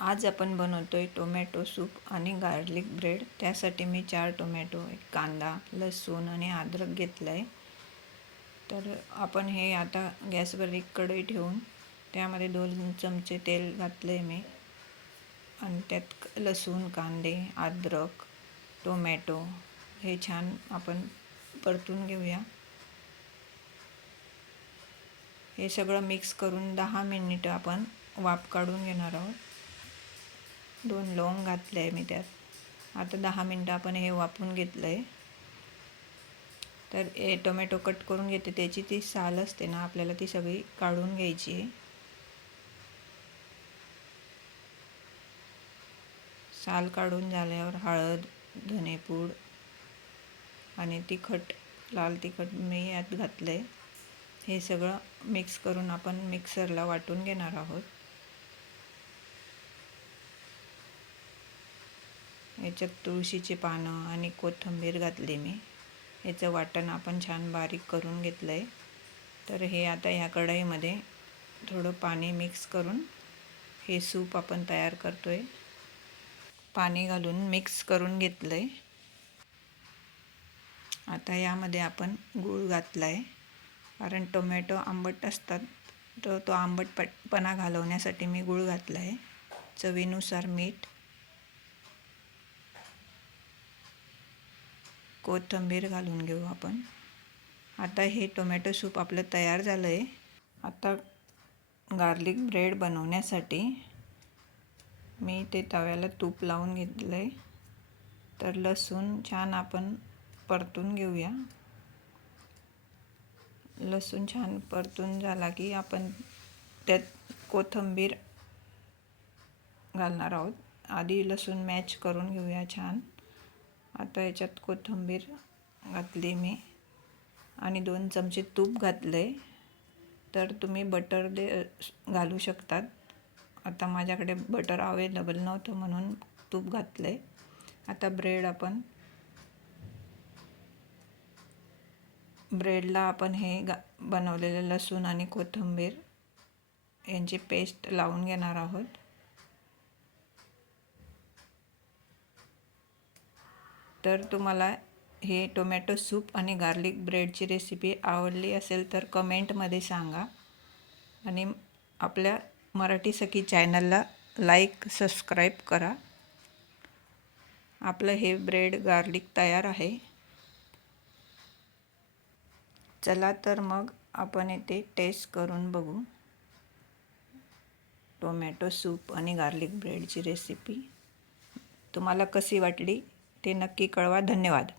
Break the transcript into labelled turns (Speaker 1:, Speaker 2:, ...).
Speaker 1: आज आपण बनवतो आहे टोमॅटो सूप आणि गार्लिक ब्रेड. त्यासाठी मी चार टोमॅटो एक कांदा लसूण आणि अद्रक घेतलं आहे तर आपण हे आता गॅसवर एक कढई ठेवून त्यामध्ये दोन चमचे तेल घातलं आहे मी. आणि त्यात लसूण कांदे अद्रक टोमॅटो हे छान आपण परतून घेऊया. हे सगळं मिक्स करून दहा मिनिटं आपण वाफ काढून घेणार आहोत. दोन लवंग घातले आहे मी त्यात. आता दहा मिनटं आपण हे वापरून घेतलं आहे तर हे टोमॅटो कट करून घेते. त्याची ती साल असते ना आपल्याला ती सगळी काढून घ्यायची आहे. साल काढून झाल्यावर हळद धनेपूड आणि तिखट लाल तिखट मी यात घातलं आहे हे सगळं मिक्स करून आपण मिक्सरला वाटून घेणार आहोत. याच्यात तुळशीचे पानं आणि कोथिंबीर घातली मी. याचं वाटण आपण छान बारीक करून घेतलं आहे तर हे आता ह्या कढईमध्ये थोडं पाणी मिक्स करून हे सूप आपण तयार करतो आहे पाणी घालून मिक्स करून घेतलं आहे आता यामध्ये आपण गूळ घातला आहे कारण टोमॅटो आंबट असतात तर तो आंबटपणा घालवण्यासाठी मी गूळ घातला आहे चवीनुसार मीठ कोथिंबीर घालून घेऊ आपण. आता हे टोमॅटो सूप आपलं तयार झालं आहे आता गार्लिक ब्रेड बनवण्यासाठी मी ते तव्याला तूप लावून घेतलं आहे तर लसूण छान आपण परतून घेऊया. लसूण छान परतून झाला की आपण त्यात कोथिंबीर घालणार आहोत. आधी लसूण मॅच करून घेऊया छान. आता याच्यात कोथिंबीर घातली मी. आणि दोन चमचे तूप घातलं आहे तर तुम्ही बटर दे घालू शकतात. आता माझ्याकडे बटर अवेलेबल नव्हतं म्हणून तूप घातलं आहे आता ब्रेड आपण ब्रेडला आपण हे गा बनवलेलं लसूण आणि कोथिंबीर यांची पेस्ट लावून घेणार आहोत. तर तुम्हाला हे टोमॅटो सूप आणि गार्लिक ब्रेडची रेसिपी आवडली असेल तर कमेंटमध्ये सांगा. आणि आपल्या मराठी सखी चॅनलला लाईक सबस्क्राईब करा. आपलं हे ब्रेड गार्लिक तयार आहे. चला तर मग आपण येथे टेस्ट करून बघू. टोमॅटो सूप आणि गार्लिक ब्रेडची रेसिपी. तुम्हाला कशी वाटली? ते नक्की कळवा. धन्यवाद.